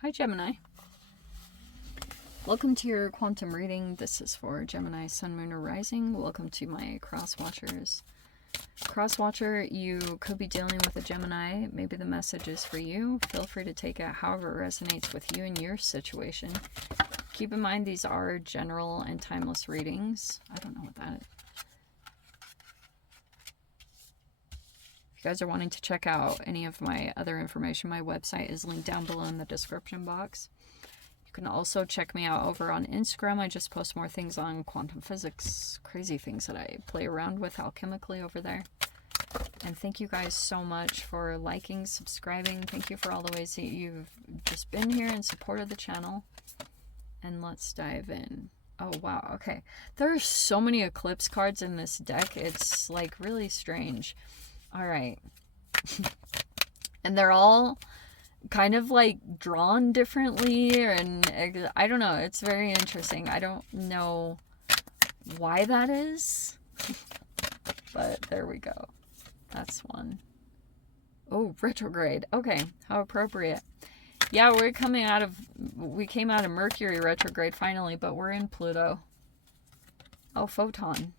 Hi, Gemini. Welcome to your quantum reading. This is for Gemini, Sun, Moon, or Rising. Welcome to my cross watchers. Cross watcher, you could be dealing with a Gemini. Maybe the message is for you. Feel free to take it however it resonates with you and your situation. Keep in mind these are general and timeless readings. I don't know what that is. If you guys are wanting to check out any of my other information, my website is linked down below in the description box. You can also check me out over on Instagram. I just post more things on quantum physics, crazy things that I play around with alchemically over there. And thank you guys so much for liking, subscribing. Thank you for all the ways that you've just been here and supported the channel. And let's dive in. Oh, wow. Okay. There are so many eclipse cards in this deck. It's like really strange. All right. And they're all kind of like drawn differently, and I don't know. It's very interesting. I don't know why that is, but there we go. That's one. Oh, retrograde. Okay, how appropriate. Yeah, we came out of Mercury retrograde finally, but we're in Pluto. Oh, photon.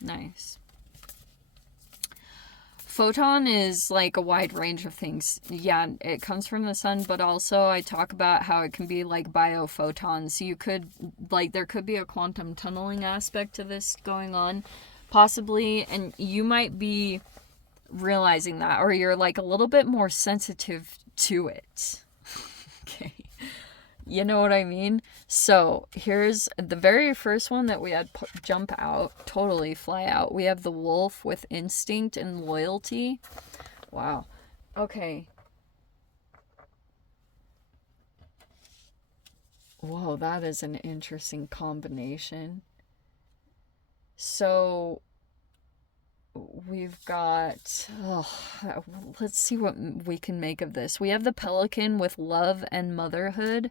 Nice. Photon is like a wide range of things. Yeah, it comes from the sun, but also I talk about how it can be like biophotons. So you could, like, there could be a quantum tunneling aspect to this going on, possibly, and you might be realizing that, or you're like a little bit more sensitive to it. Okay. You know what I mean? So here's the very first one that we had jump out, totally fly out. We have the wolf with instinct and loyalty. Wow. Okay. Whoa, that is an interesting combination. So we've got, let's see what we can make of this. We have the pelican with love and motherhood.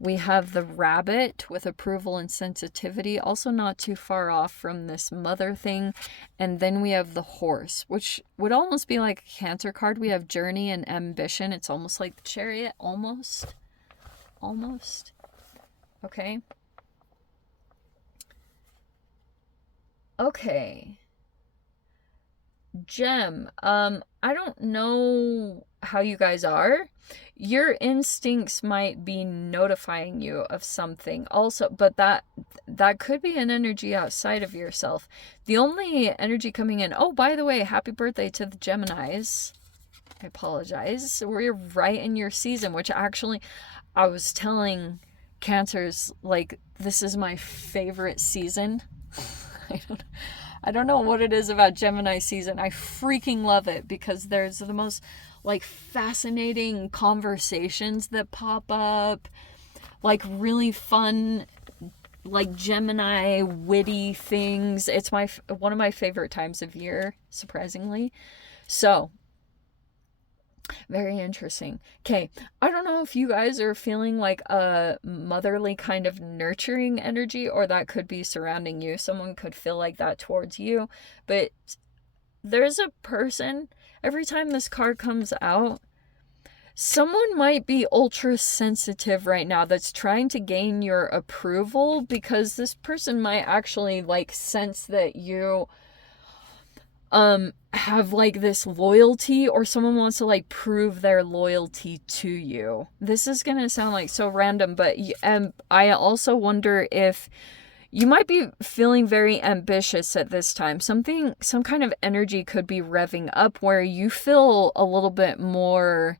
We have the rabbit with approval and sensitivity, also not too far off from this mother thing. And then we have the horse, which would almost be like a Cancer card. We have journey and ambition. It's almost like the chariot, almost. Okay. Okay. Gem, I don't know how you guys are. Your instincts might be notifying you of something also, but that could be an energy outside of yourself. The only energy coming in, oh, by the way, happy birthday to the Geminis. I apologize. We're right in your season, which actually I was telling Cancers, like, this is my favorite season. I don't know what it is about Gemini season. I freaking love it because there's the most like fascinating conversations that pop up, like really fun, like Gemini witty things. It's one of my favorite times of year, surprisingly. So very interesting. Okay, I don't know if you guys are feeling like a motherly kind of nurturing energy, or that could be surrounding you. Someone could feel like that towards you, but there's a person, every time this card comes out, someone might be ultra sensitive right now that's trying to gain your approval, because this person might actually like sense that you have like this loyalty, or someone wants to like prove their loyalty to you. This is gonna sound like so random, but I also wonder if you might be feeling very ambitious at this time. Some kind of energy could be revving up where you feel a little bit more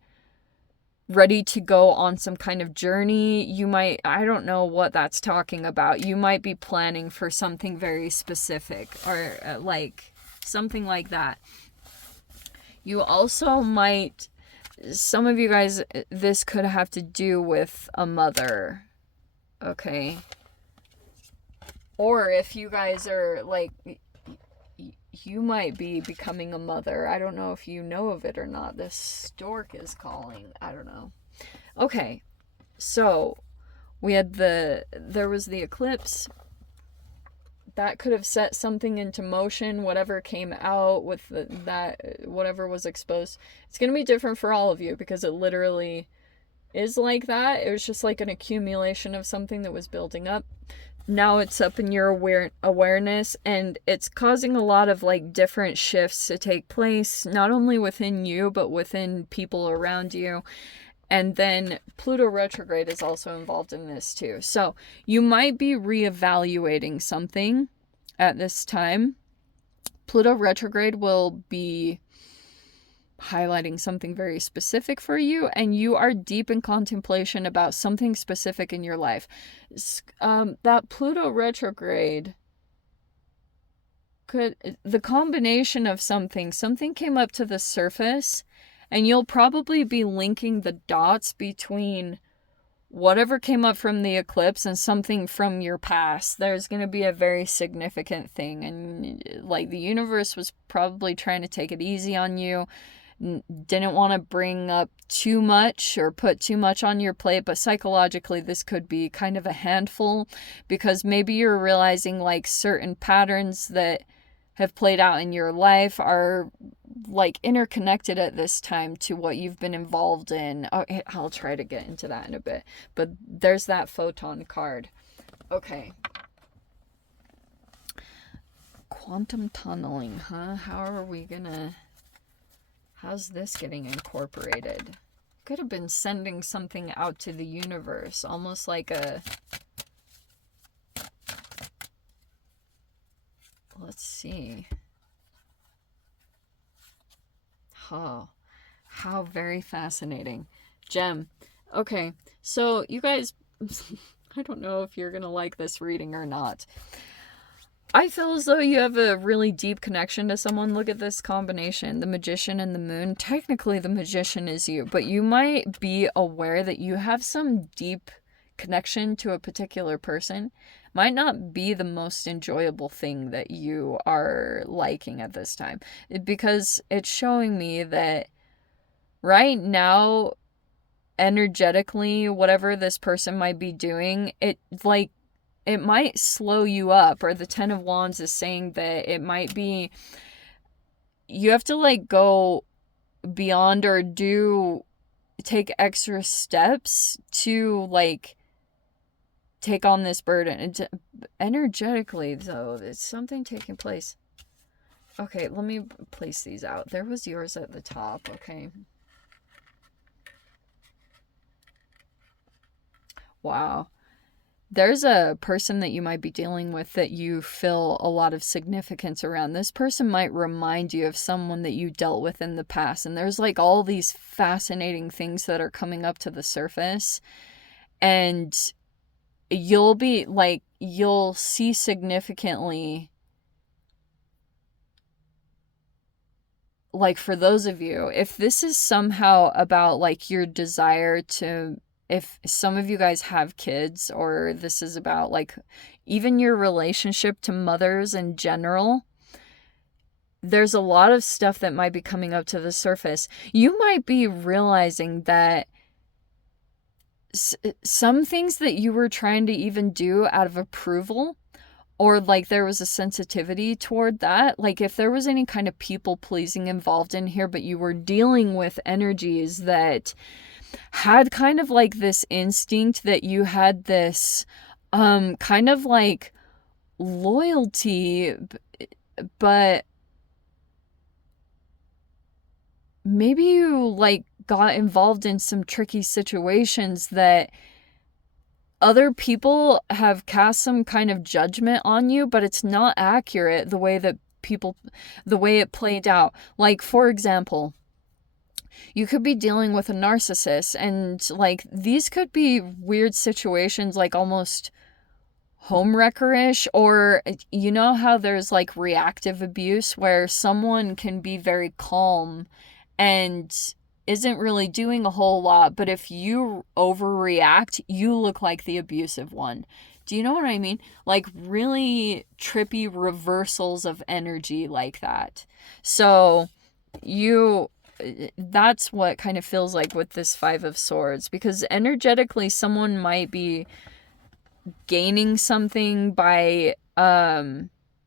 ready to go on some kind of journey. You might, I don't know what that's talking about. You might be planning for something very specific, or like something like that. You also might, some of you guys, this could have to do with a mother, okay? Or if you guys are like, you might be becoming a mother. I don't know if you know of it or not. This stork is calling. I don't know. Okay, so we had there was the eclipse. That could have set something into motion, whatever came out with whatever was exposed. It's going to be different for all of you because it literally is like that. It was just like an accumulation of something that was building up. Now it's up in your awareness, and it's causing a lot of like different shifts to take place, not only within you, but within people around you. And then Pluto retrograde is also involved in this too. So you might be reevaluating something at this time. Pluto retrograde will be highlighting something very specific for you, and you are deep in contemplation about something specific in your life. That Pluto retrograde the combination of something came up to the surface, and you'll probably be linking the dots between whatever came up from the eclipse and something from your past. There's going to be a very significant thing, and like the universe was probably trying to take it easy on you, didn't want to bring up too much or put too much on your plate, but psychologically this could be kind of a handful, because maybe you're realizing like certain patterns that have played out in your life are like interconnected at this time to what you've been involved in. Okay, I'll try to get into that in a bit, but there's that photon card. Okay. Quantum tunneling, huh? How's this getting incorporated? Could have been sending something out to the universe, almost like a... Let's see. Oh, how very fascinating. Gem. Okay, so you guys, I don't know if you're gonna like this reading or not. I feel as though you have a really deep connection to someone. Look at this combination, the Magician and the Moon. Technically, the Magician is you, but you might be aware that you have some deep connection to a particular person. Might not be the most enjoyable thing that you are liking at this time, because it's showing me that right now, energetically, whatever this person might be doing, it might slow you up. Or the Ten of Wands is saying that it might be, you have to like go beyond or take extra steps to like take on this burden. And energetically though, there's something taking place. Okay, let me place these out. There was yours at the top. Okay. Wow. There's a person that you might be dealing with that you feel a lot of significance around. This person might remind you of someone that you dealt with in the past. And there's like all these fascinating things that are coming up to the surface. And you'll see significantly, like for those of you, if this is somehow about like your desire to, if some of you guys have kids, or this is about like even your relationship to mothers in general, there's a lot of stuff that might be coming up to the surface. You might be realizing that some things that you were trying to even do out of approval, or like there was a sensitivity toward that, like if there was any kind of people pleasing involved in here, but you were dealing with energies that had kind of like this instinct that you had this kind of like loyalty, but maybe you like got involved in some tricky situations that other people have cast some kind of judgment on you, but it's not accurate the way it played out. Like, for example, you could be dealing with a narcissist, and like these could be weird situations, like almost homewrecker-ish, or you know how there's like reactive abuse where someone can be very calm and isn't really doing a whole lot, but if you overreact, you look like the abusive one. Do you know what I mean? Like really trippy reversals of energy like that. So that's what kind of feels like with this Five of Swords, because energetically someone might be gaining something by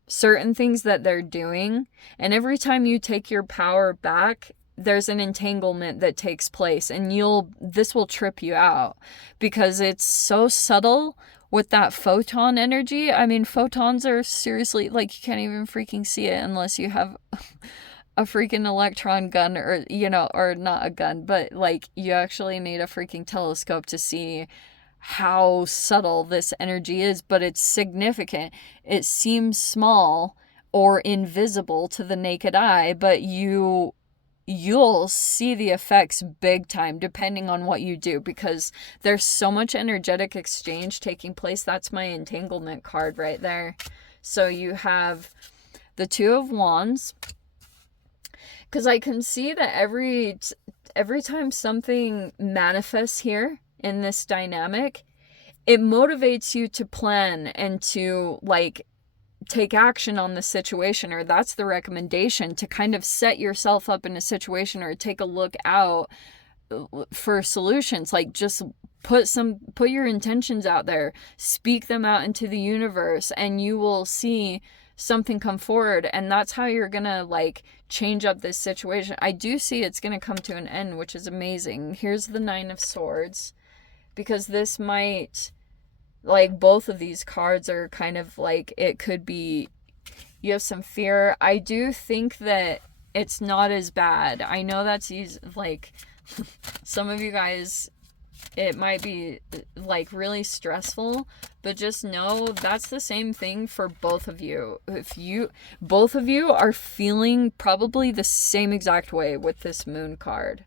certain things that they're doing, and every time you take your power back, there's an entanglement that takes place, and this will trip you out because it's so subtle with that photon energy. I mean, photons are seriously, like, you can't even freaking see it unless you have a freaking electron gun, or, you know, or not a gun, but like you actually need a freaking telescope to see how subtle this energy is, but it's significant. It seems small or invisible to the naked eye, but you'll see the effects big time depending on what you do, because there's so much energetic exchange taking place. That's my entanglement card right there. So you have the Two of Wands, because I can see that every time something manifests here in this dynamic, it motivates you to plan and to like take action on the situation, or that's the recommendation, to kind of set yourself up in a situation or take a look out for solutions. Like, just put your intentions out there, speak them out into the universe, and you will see something come forward. And that's how you're gonna like change up this situation. I do see it's gonna come to an end, which is amazing. Here's the Nine of Swords, because this might, like, both of these cards are kind of like, it could be you have some fear. I do think that it's not as bad. I know that's like some of you guys, it might be like really stressful, but just know that's the same thing for both of you. Both of you are feeling probably the same exact way with this Moon card,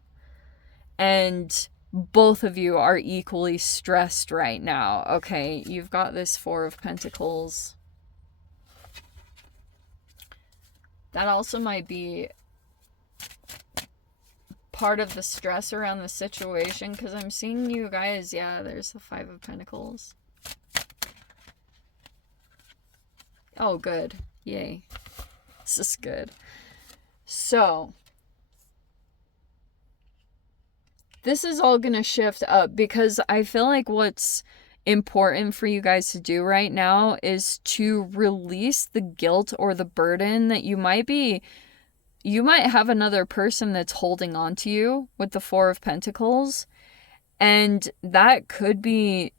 and both of you are equally stressed right now. Okay, you've got this Four of Pentacles. That also might be part of the stress around the situation, because I'm seeing you guys, yeah, there's the Five of Pentacles. Oh, good. Yay. This is good. So this is all going to shift up, because I feel like what's important for you guys to do right now is to release the guilt or the burden that you might have another person that's holding on to you with the Four of Pentacles. And that could be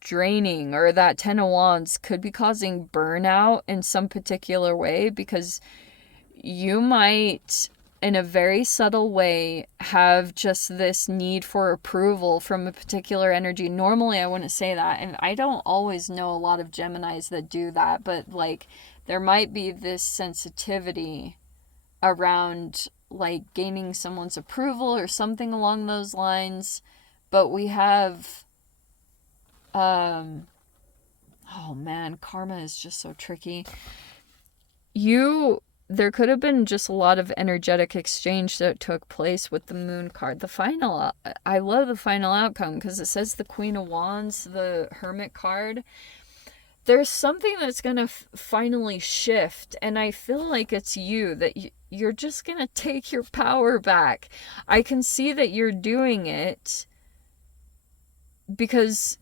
draining, or that Ten of Wands could be causing burnout in some particular way, because you might, in a very subtle way, have just this need for approval from a particular energy. Normally I wouldn't say that, and I don't always know a lot of Geminis that do that, but like there might be this sensitivity around like gaining someone's approval or something along those lines. But we have oh man, karma is just so tricky. There could have been just a lot of energetic exchange that took place with the Moon card. I love the final outcome, because it says the Queen of Wands, the Hermit card. There's something that's going to finally shift, and I feel like it's you, that you're just going to take your power back. I can see that you're doing it because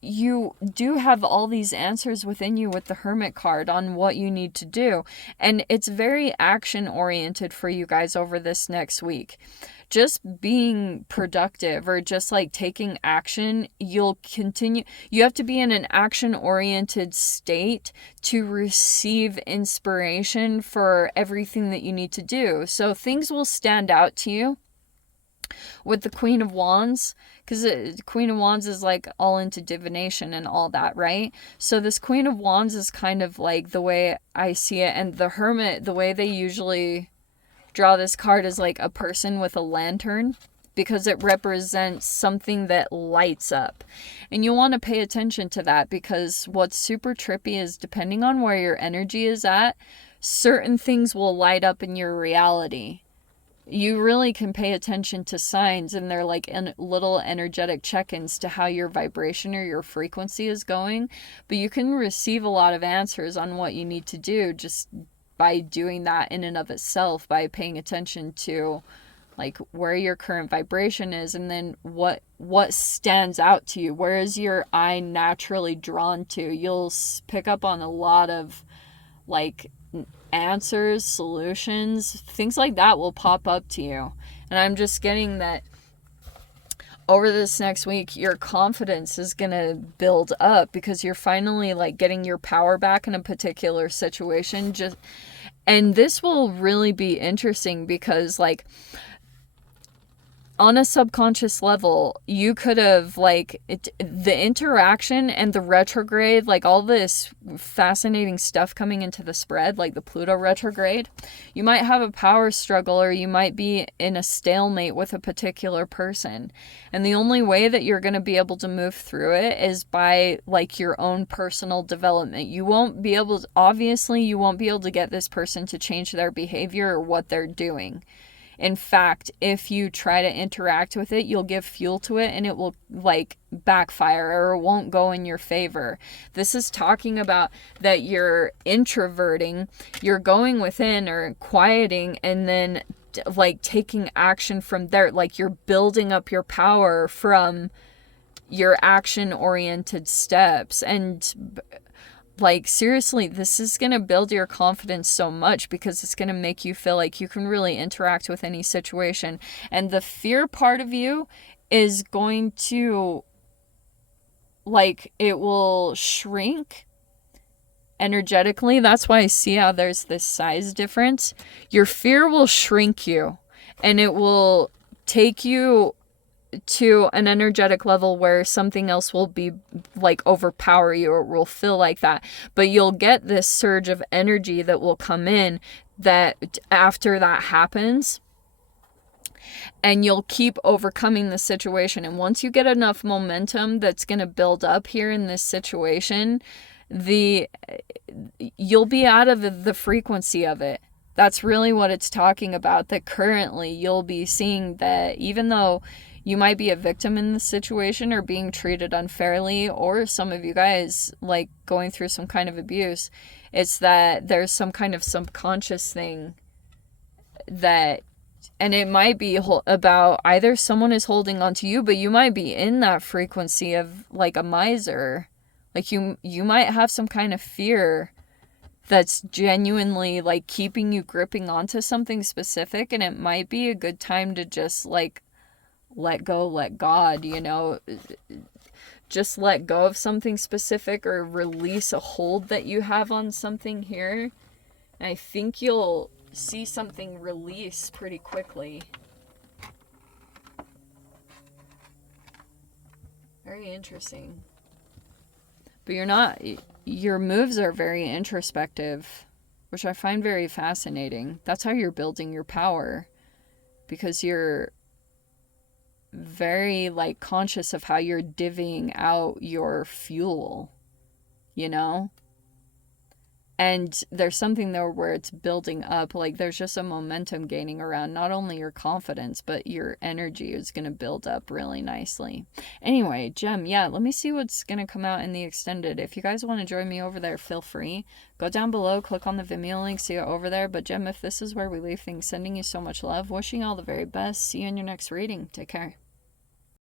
you do have all these answers within you with the Hermit card on what you need to do. And it's very action oriented for you guys over this next week. Just being productive, or just like taking action, you have to be in an action oriented state to receive inspiration for everything that you need to do. So things will stand out to you with the Queen of Wands, because the Queen of Wands is like all into divination and all that, right? So this Queen of Wands is kind of like the way I see it. And the Hermit, the way they usually draw this card is like a person with a lantern, because it represents something that lights up. And you want to pay attention to that, because what's super trippy is, depending on where your energy is at, certain things will light up in your reality. You really can pay attention to signs, and they're like little energetic check-ins to how your vibration or your frequency is going. But you can receive a lot of answers on what you need to do just by doing that in and of itself, by paying attention to like where your current vibration is, and then what stands out to you. Where is your eye naturally drawn to? You'll pick up on a lot of like answers, solutions, things like that will pop up to you. And I'm just getting that over this next week, your confidence is going to build up because you're finally like getting your power back in a particular situation. And this will really be interesting because like on a subconscious level, you could have like the interaction and the retrograde, like all this fascinating stuff coming into the spread, like the Pluto retrograde. You might have a power struggle, or you might be in a stalemate with a particular person. And the only way that you're going to be able to move through it is by like your own personal development. You won't be able to, obviously, you won't be able to get this person to change their behavior or what they're doing. In fact, if you try to interact with it, you'll give fuel to it and it will like backfire, or it won't go in your favor. This is talking about that you're introverting, you're going within or quieting, and then like taking action from there. Like you're building up your power from your action-oriented steps. And like, seriously, this is going to build your confidence so much because it's going to make you feel like you can really interact with any situation. And the fear part of you is going to, like, it will shrink energetically. That's why I see how there's this size difference. Your fear will shrink you, and it will take you to an energetic level where something else will be like overpower you, or will feel like that. But you'll get this surge of energy that will come in that after that happens, and you'll keep overcoming the situation. And once you get enough momentum that's going to build up here in this situation, you'll be out of the frequency of it. That's really what it's talking about. That currently you'll be seeing that even though you might be a victim in this situation or being treated unfairly, or some of you guys like going through some kind of abuse, it's that there's some kind of subconscious thing that, and it might be about either someone is holding on to you, but you might be in that frequency of like a miser. Like you might have some kind of fear that's genuinely like keeping you gripping onto something specific, and it might be a good time to just like let go, let God, you know, just let go of something specific or release a hold that you have on something here. And I think you'll see something release pretty quickly. Very interesting. But your moves are very introspective, which I find very fascinating. That's how you're building your power, because you're very like conscious of how you're divvying out your fuel, you know? And there's something there where it's building up, like there's just a momentum gaining around not only your confidence, but your energy is going to build up really nicely. Anyway, Gem, yeah, let me see what's going to come out in the extended. If you guys want to join me over there, feel free. Go down below, click on the Vimeo link, see it over there. But Gem, if this is where we leave things, sending you so much love, wishing you all the very best. See you in your next reading. Take care.